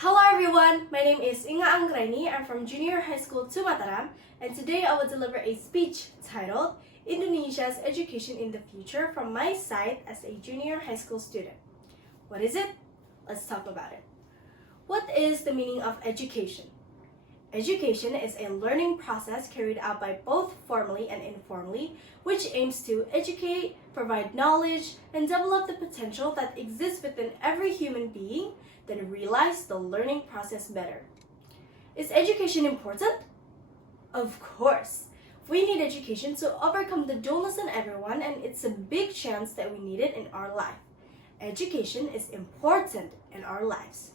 Hello everyone, my name is Inge Anggraini. I'm from Junior High School to MATARAM, and today I will deliver a speech titled Indonesia's Education in the Future from my side as a junior high school student. What is it? Let's talk about it. What is the meaning of education? Education is a learning process carried out by both formally and informally, which aims to educate, provide knowledge, and develop the potential that exists within every human being, then realize the learning process better. Is education important? Of course. We need education to overcome the dullness in everyone, and it's a big chance that we need it in our life. Education is important in our lives.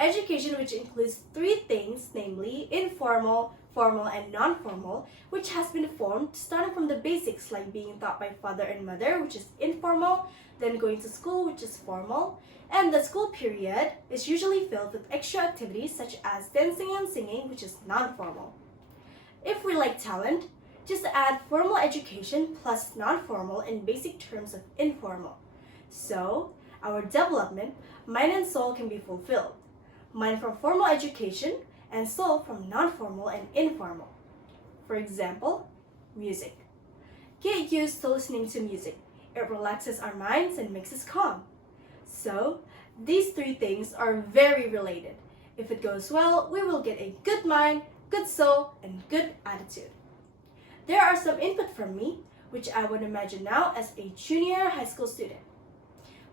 Education, which includes three things, namely informal, formal, and non-formal, which has been formed starting from the basics like being taught by father and mother, which is informal, then going to school, which is formal, and the school period is usually filled with extra activities such as dancing and singing, which is non-formal. If we like talent, just add formal education plus non-formal in basic terms of informal. So, our development, mind and soul can be fulfilled. Mind from formal education and soul from non-formal and informal. For example, music. Get used to listening to music. It relaxes our minds and makes us calm. So, these three things are very related. If it goes well, we will get a good mind, good soul, and good attitude. There are some input from me, which I would imagine now as a junior high school student.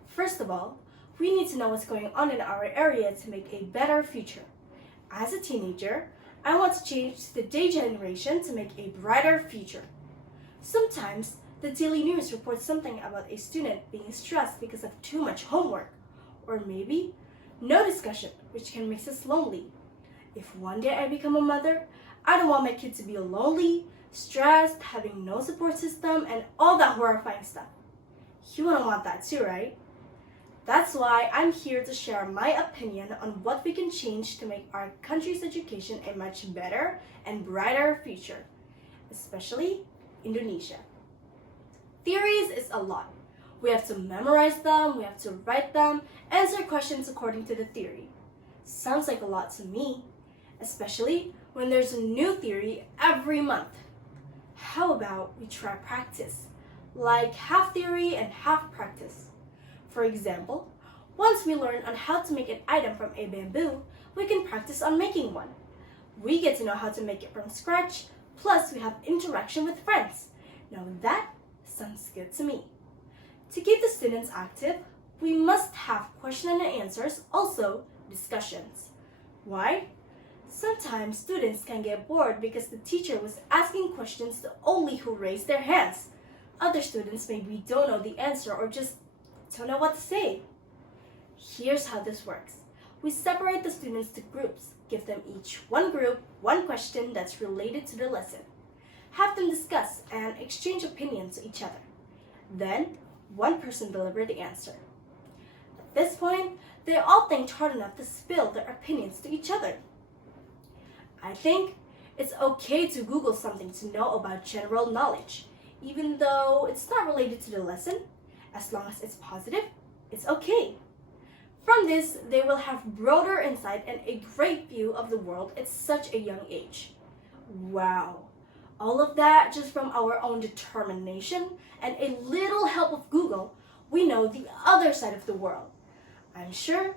First of all, we need to know what's going on in our area to make a better future. As a teenager, I want to change to the day generation to make a brighter future. Sometimes, the daily news reports something about a student being stressed because of too much homework, or maybe no discussion, which can make us lonely. If one day I become a mother, I don't want my kid to be lonely, stressed, having no support system, and all that horrifying stuff. You wouldn't want that too, right? That's why I'm here to share my opinion on what we can change to make our country's education a much better and brighter future, especially Indonesia. Theories is a lot. We have to memorize them, we have to write them, answer questions according to the theory. Sounds like a lot to me, especially when there's a new theory every month. How about we try practice, like half theory and half practice? For example, once we learn on how to make an item from a bamboo, we can practice on making one. We get to know how to make it from scratch, plus we have interaction with friends. Now that sounds good to me. To keep the students active, we must have question and answers, also discussions. Why? Sometimes students can get bored because the teacher was asking questions to only who raised their hands. Other students maybe don't know the answer or just don't know what to say. Here's how this works. We separate the students to groups, give them each one group, one question that's related to the lesson. Have them discuss and exchange opinions to each other. Then, one person deliver the answer. At this point, they all think hard enough to spill their opinions to each other. I think it's okay to Google something to know about general knowledge, even though it's not related to the lesson. As long as it's positive, it's okay. From this, they will have broader insight and a great view of the world at such a young age. Wow! All of that just from our own determination and a little help of Google, we know the other side of the world. I'm sure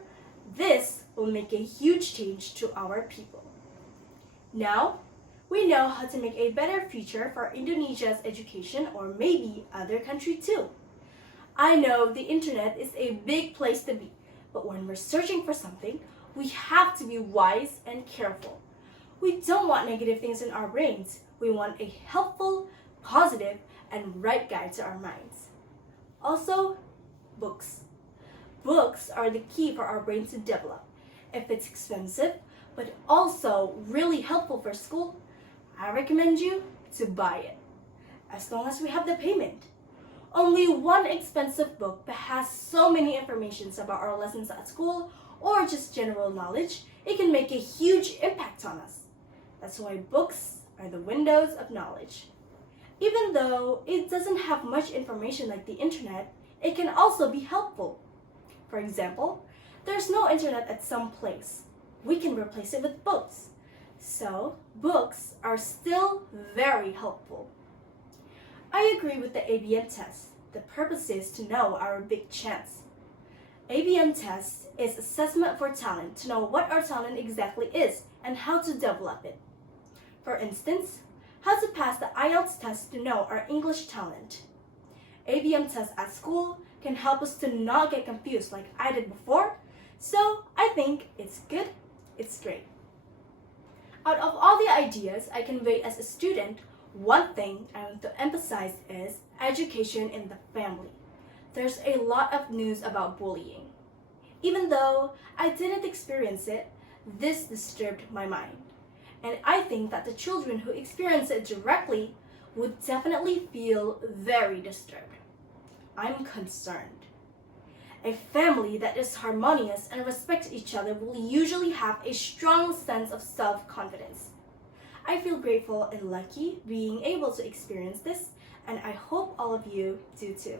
this will make a huge change to our people. Now, we know how to make a better future for Indonesia's education, or maybe other country too. I know the internet is a big place to be, but when we're searching for something, we have to be wise and careful. We don't want negative things in our brains. We want a helpful, positive, and right guide to our minds. Also, books. Books are the key for our brains to develop. If it's expensive, but also really helpful for school, I recommend you to buy it, as long as we have the payment. Only one expensive book that has so many informations about our lessons at school or just general knowledge, it can make a huge impact on us. That's why books are the windows of knowledge. Even though it doesn't have much information like the internet, it can also be helpful. For example, There's no internet at some place. We can replace it with books. So, books are still very helpful. I agree with the ABM test. The purpose is to know our big chance. ABM test is assessment for talent, to know what our talent exactly is and how to develop it. For instance, how to pass the IELTS test to know our English talent. ABM test at school can help us to not get confused like I did before, so I think it's good, it's great. Out of all the ideas I convey as a student, one thing I want to emphasize is education in the family. There's a lot of news about bullying. Even though I didn't experience it, this disturbed my mind. And I think that the children who experience it directly would definitely feel very disturbed. I'm concerned. A family that is harmonious and respects each other will usually have a strong sense of self-confidence. I feel grateful and lucky being able to experience this, and I hope all of you do too.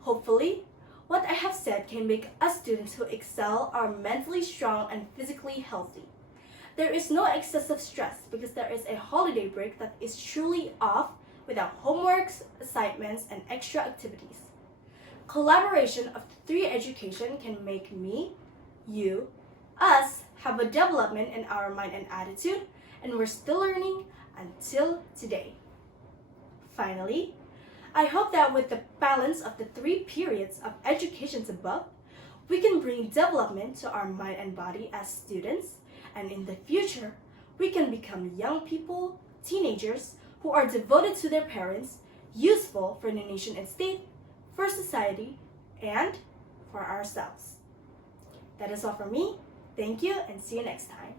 Hopefully, what I have said can make us students who excel are mentally strong and physically healthy. There is no excessive stress because there is a holiday break that is truly off without homeworks, assignments, and extra activities. Collaboration of the three education can make me, you, us have a development in our mind and attitude, and we're still learning until today. Finally, I hope that with the balance of the three periods of educations above, we can bring development to our mind and body as students, and in the future, we can become young people, teenagers, who are devoted to their parents, useful for the nation and state, for society, and for ourselves. That is all from me. Thank you, and see you next time.